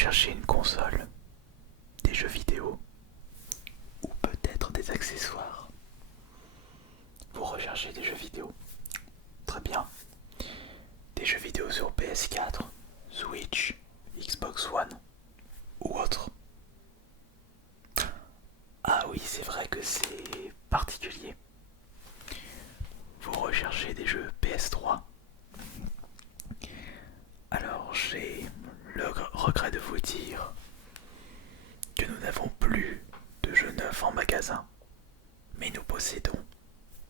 recherchez une console, des jeux vidéo ou peut-être des accessoires. Vous recherchez des jeux vidéo. Très bien. Des jeux vidéo sur PS4, Switch, Xbox One ou autre. Ah oui, c'est vrai que c'est particulier. Vous recherchez des jeux PS3. Alors j'ai le regret de vous dire que nous n'avons plus de jeux neufs en magasin, mais nous possédons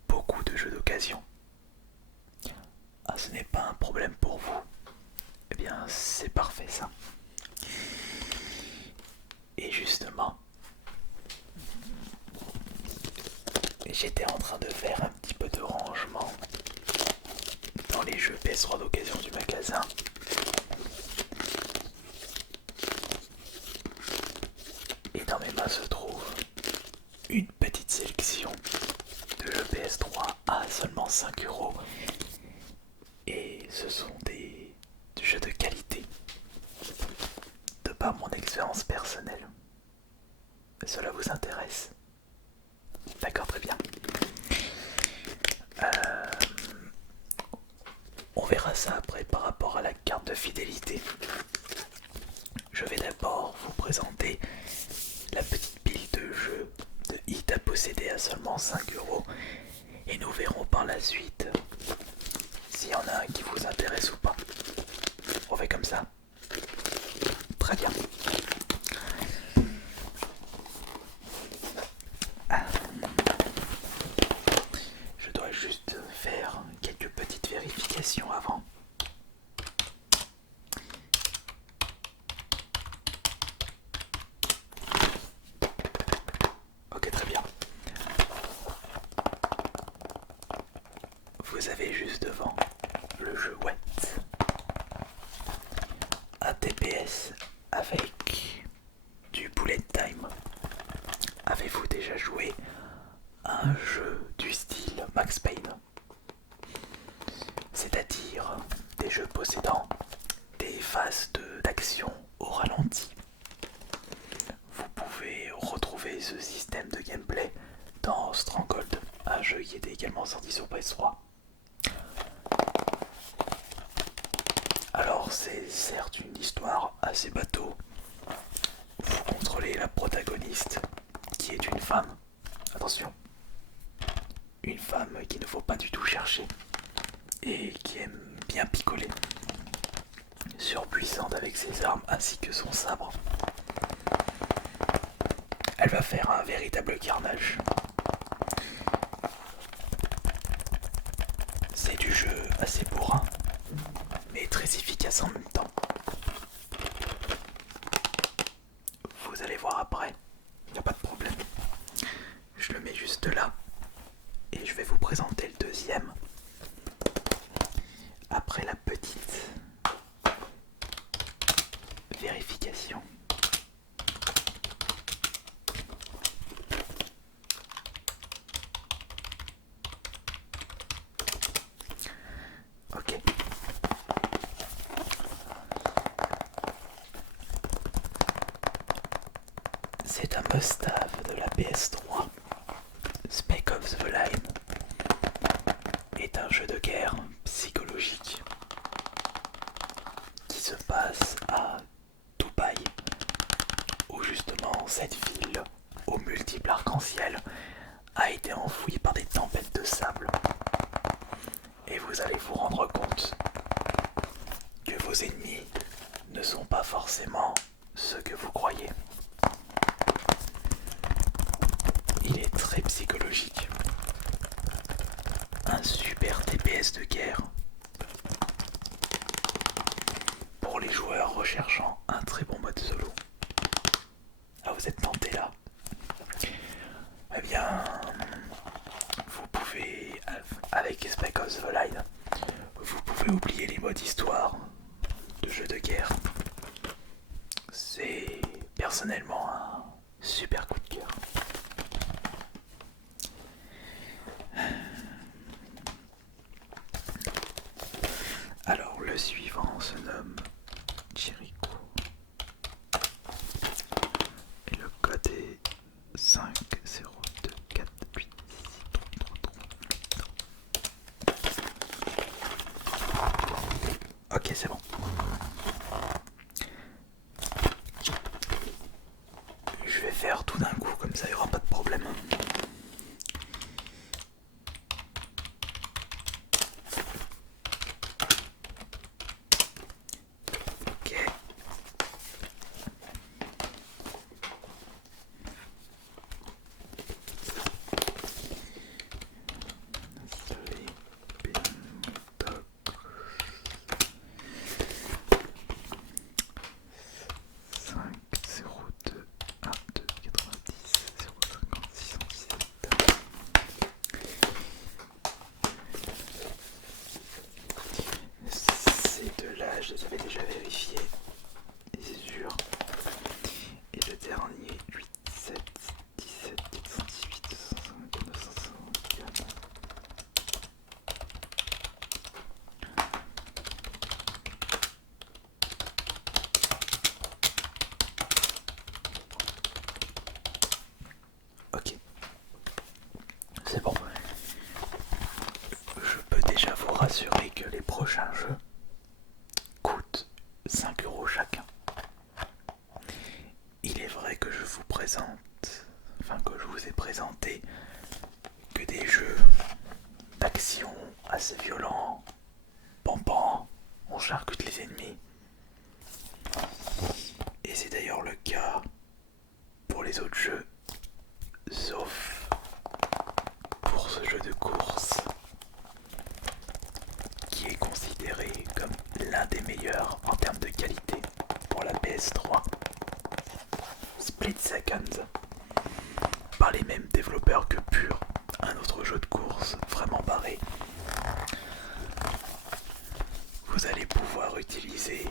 beaucoup de jeux d'occasion. Ah, ce n'est pas un problème pour vous. Eh bien, c'est parfait ça. Et justement, j'étais en train de faire un petit peu de rangement dans les jeux PS3 d'occasion du magasin. Et dans mes mains se trouve une petite sélection de jeux PS3 à seulement 5 €. Et ce sont des jeux de qualité, de par mon expérience personnelle. Cela vous intéresse? D'accord, très bien. On verra ça après par rapport à la carte de fidélité. Je vais d'abord vous présenter la petite pile de jeux de hit à posséder à seulement 5 € et nous verrons par la suite s'il y en a un qui vous intéresse ou pas. On fait comme ça? Très bien. Je dois juste faire quelques petites vérifications avant. Ok, très bien. Vous avez juste devant le jeu Wet, un TPS avec du bullet time. Avez-vous déjà joué à un jeu du style Max Payne, c'est-à-dire des jeux possédant des phases d'action au ralenti? Vous pouvez retrouver ce système de gameplay dans Stronghold, un jeu qui était également sorti sur PS3. Alors c'est certes une histoire assez bateau. Vous contrôlez la protagoniste qui est une femme. Attention, une femme qu'il ne faut pas du tout chercher et qui aime bien picoler, surpuissante avec ses armes ainsi que son sabre. Elle va faire un véritable carnage. C'est du jeu assez bourrin, mais très efficace en même temps. Vous allez voir après, il n'y a pas de problème. Je le mets juste là et je vais vous présenter le deuxième après la petite vérification. Ok. C'est un must-have de la PS3. Spec Ops The Line est un jeu de guerre psychologique qui se passe à Dubaï, où justement cette ville aux multiples arcs-en-ciel a été enfouie par des tempêtes de sable. Et vous allez vous rendre compte que vos ennemis ne sont pas forcément ceux que vous croyez. Il est très psychologique. Un super TPS de guerre pour les joueurs recherchant un très bon mode solo. Ah, vous êtes tenté là? Eh bien, vous pouvez, avec Spec Ops The Line, vous pouvez oublier les modes histoire de jeux de guerre. C'est personnellement un super coup de cœur. Alors le suivant se nomme Jericho. faire tout d'un coup, comme ça il n'y aura pas de problème. Ok. Ces deux-là, je les avais déjà vérifiés, c'est sûr. Et le dernier, 8, 7, 17, 418, 205, 954. Ok, c'est bon. Je peux déjà vous rassurer que les prochains jeux coûtent 5 € chacun. Il est vrai que je vous présente, que je vous ai présenté que des jeux d'action assez violents, pompants, on charcute les ennemis. Et c'est d'ailleurs le cas pour les autres jeux, sauf pour ce jeu de course qui est considéré comme l'un des meilleurs en termes de qualité pour la PS3. Split Second, par les mêmes développeurs que Pure, un autre jeu de course vraiment barré. Vous allez pouvoir utiliser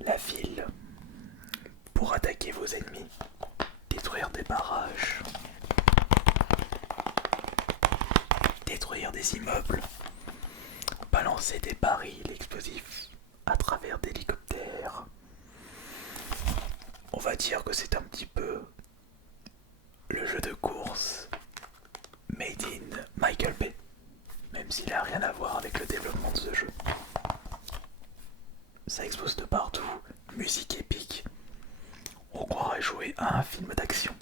la ville pour attaquer vos ennemis, détruire des barrages, détruire des immeubles, balancer des barils explosifs à travers d'hélicoptères. On va dire que c'est un petit peu le jeu de course made in Michael Bay, même s'il n'a rien à voir avec le développement de ce jeu. Ça explose de partout, musique épique. On croirait jouer à un film d'action.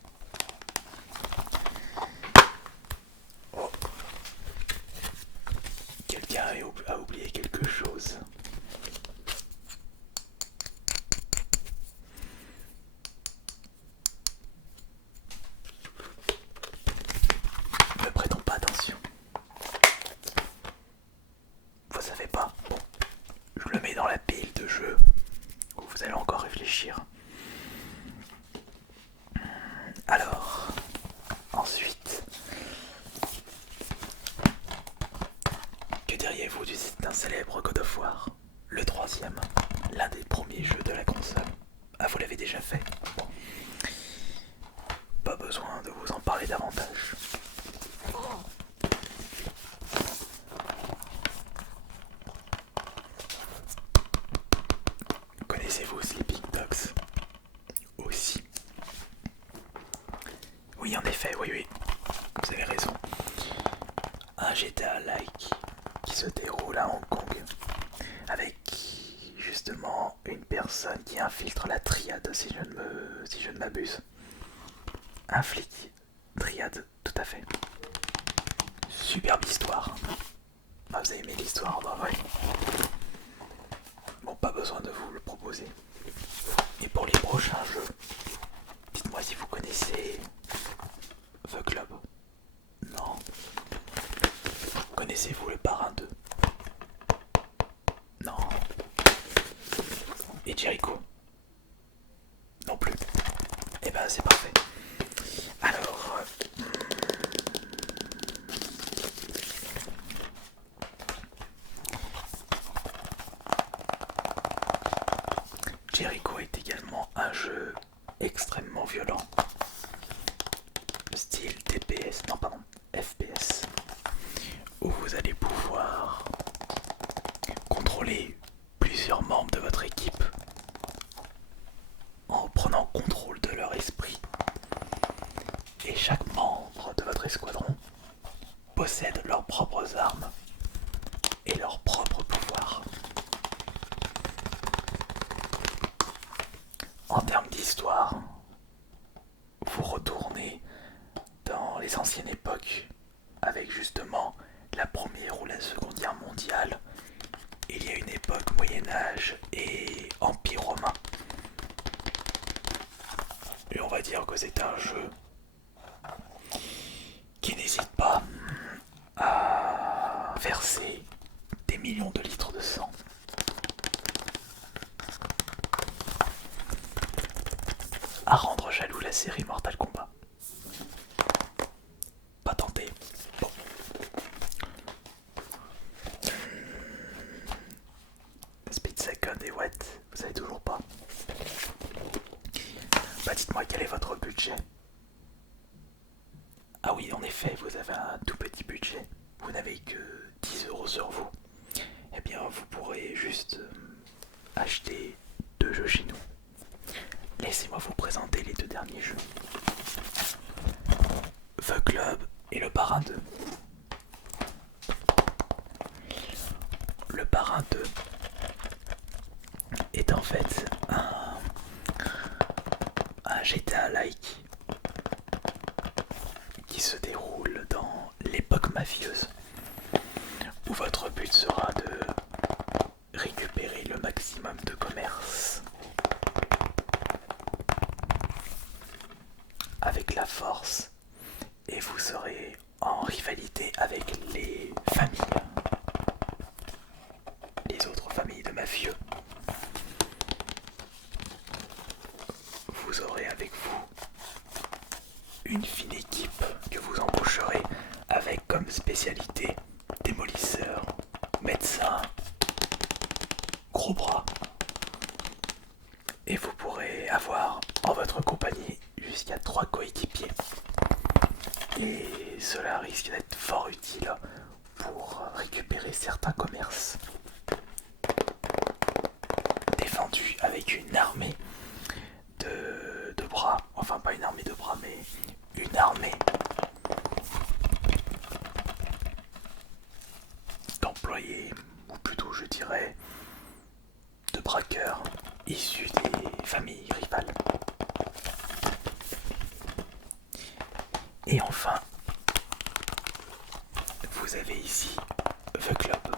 Oh. Quelqu'un a oublié quelque chose. Ne prêtons pas attention. Vous savez pas? Bon, je le mets dans la pile de jeux où vous allez encore réfléchir. Alors, ensuite, que diriez-vous d'un célèbre God of War, le troisième, l'un des premiers jeux de la console? Ah, vous l'avez déjà fait? Bon. Pas besoin de vous en parler davantage. Connaissez-vous Sleeping Dogs? Aussi. Oui, en effet, oui, vous avez raison. Un GTA-like qui se déroule à Hong Kong, avec justement une personne qui infiltre la triade, si je ne m'abuse. Un flic, triade, tout à fait. Superbe histoire. Ah, vous avez aimé l'histoire, bah ouais. Bon, pas besoin de vous le proposer. Et pour les prochains jeux, dites-moi si vous connaissez The Club. Non. Connaissez-vous le Parrain 2? Non. Et Jericho? Non plus. Eh ben c'est parfait. Alors, Jericho est également un jeu extrêmement violent, style TPS, non pardon, FPS, où vous allez pouvoir contrôler plusieurs membres de votre équipe en prenant contrôle de leur esprit. Et chaque membre de votre escadron possède leurs propres armes et leurs propres pouvoirs. En termes d'histoire, vous retourner dans les anciennes époques avec justement la Première ou la Seconde Guerre mondiale. Il y a une époque Moyen-Âge et Empire romain. Et on va dire que c'est un jeu qui n'hésite pas à verser des millions de litres de sang. À rendre jaloux la série Mortal Kombat. Pas tenté. Bon. Speed Second et what? Vous savez toujours pas. Bah dites-moi quel est votre budget. Ah oui, en effet, vous avez un tout petit budget. Vous n'avez que 10 € sur vous. Eh bien, vous pourrez juste acheter 2 jeux chez nous. Laissez-moi vous présenter les 2 derniers jeux. The Club et le Parrain 2. Le Parrain 2 est en fait un GTA-like qui se déroule dans l'époque mafieuse, où votre but sera de récupérer le maximum de commerce avec la force, et vous serez en rivalité avec les familles, les autres familles de mafieux. Vous aurez avec vous une fine équipe que vous embaucherez avec comme spécialité démolisseur, médecin, gros bras. Et vous pourrez avoir en votre compagnie jusqu'à 3 coéquipiers. Et cela risque d'être fort utile pour récupérer certains commerces défendus avec une armée de bras. Enfin, pas une armée de bras, mais une armée d'employés, ou plutôt je dirais de braqueurs issus des familles rivales. Et enfin, vous avez ici The Club,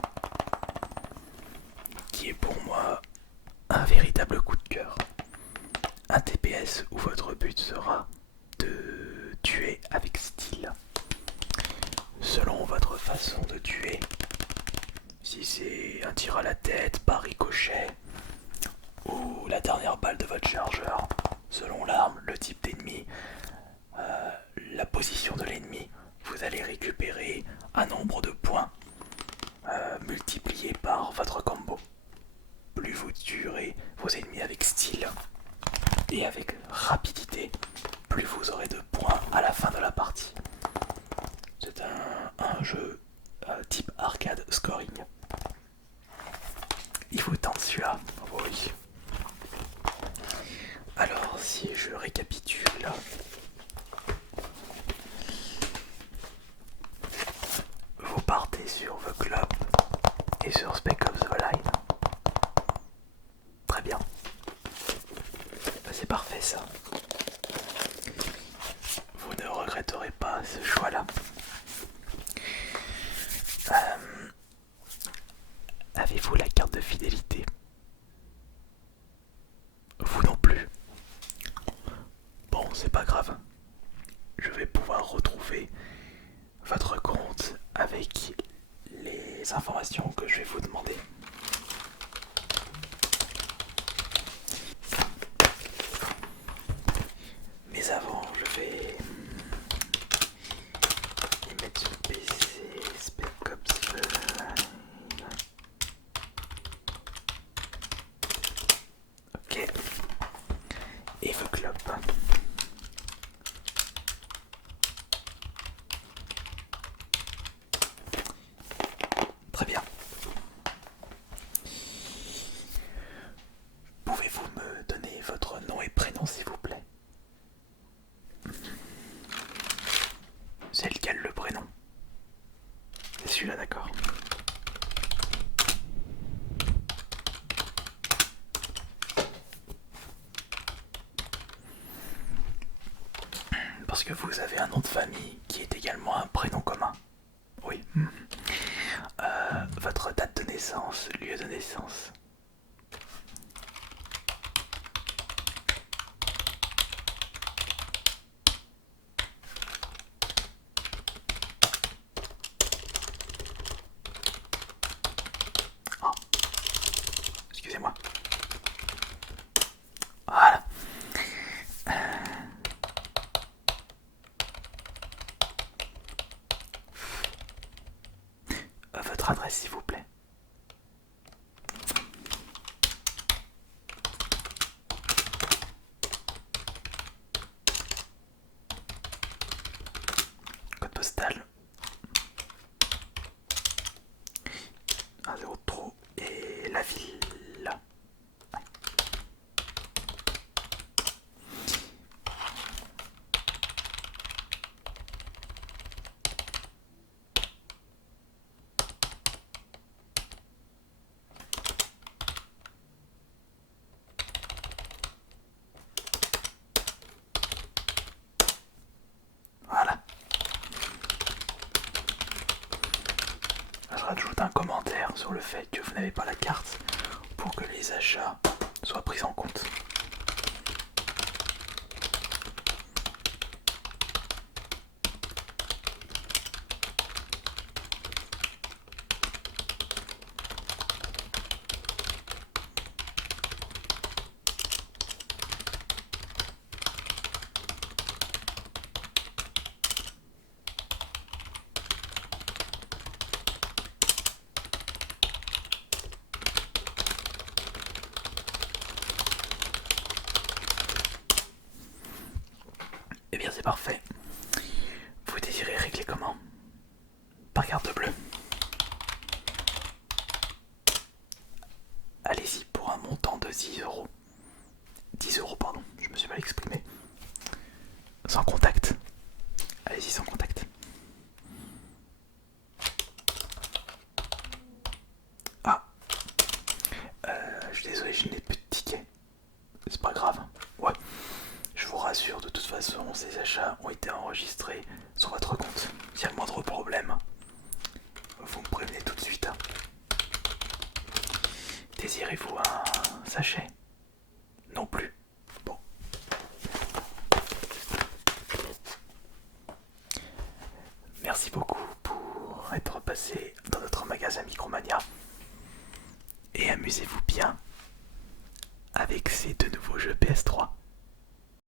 qui est pour moi un véritable coup de cœur. Un TPS où votre but sera de tuer avec style. Selon votre façon de tuer, si c'est un tir à la tête, par ricochet, ou la dernière balle de votre chargeur, selon l'arme, le type d'ennemi, la position de l'ennemi, vous allez récupérer un nombre de points multiplié par votre combo. Plus vous tuerez vos ennemis avec style et avec rapidité, plus vous aurez de points à la fin de la partie. C'est un jeu type arcade scoring. Il vous tente celui-là? Oui. Alors si je récapitule, vous partez sur The Club et sur Spec Ops The Line. Très bien. C'est parfait ça. Vous ne regretterez pas ce choix-là. Avez-vous la carte de fidélité? Vous non plus. Bon, c'est pas grave. Je vais pouvoir retrouver votre compte avec les informations que je vais vous demander. Mais avant, je vais y mettre sur PC Spec Ops The Line. Ok. Et The Club. Très bien. parce que vous avez un nom de famille qui est également un prénom commun. Oui. Votre date de naissance, lieu de naissance. Oh, excusez-moi. Voilà. Votre adresse, s'il vous plaît. Code postal 103 et la ville. Voilà. Je rajoute un commentaire sur le fait que vous n'avez pas la carte pour que les achats soient pris en compte. Eh bien c'est parfait. Vous désirez régler comment? Par carte bleue. Allez-y pour un montant de 10 euros. 10 euros, pardon, je me suis mal exprimé. Sans contact. Allez-y sans contact. Ah, je suis désolé, je n'ai plus de ticket. C'est pas grave. Ouais, je vous rassure, de toute façon, ces achats ont été enregistrés sur votre compte. S'il y a le moindre problème, vous me prévenez tout de suite. Désirez-vous un sachet? Non plus. Bon. Merci beaucoup pour être passé dans notre magasin Micromania. Et amusez-vous bien avec ces deux nouveaux jeux PS3.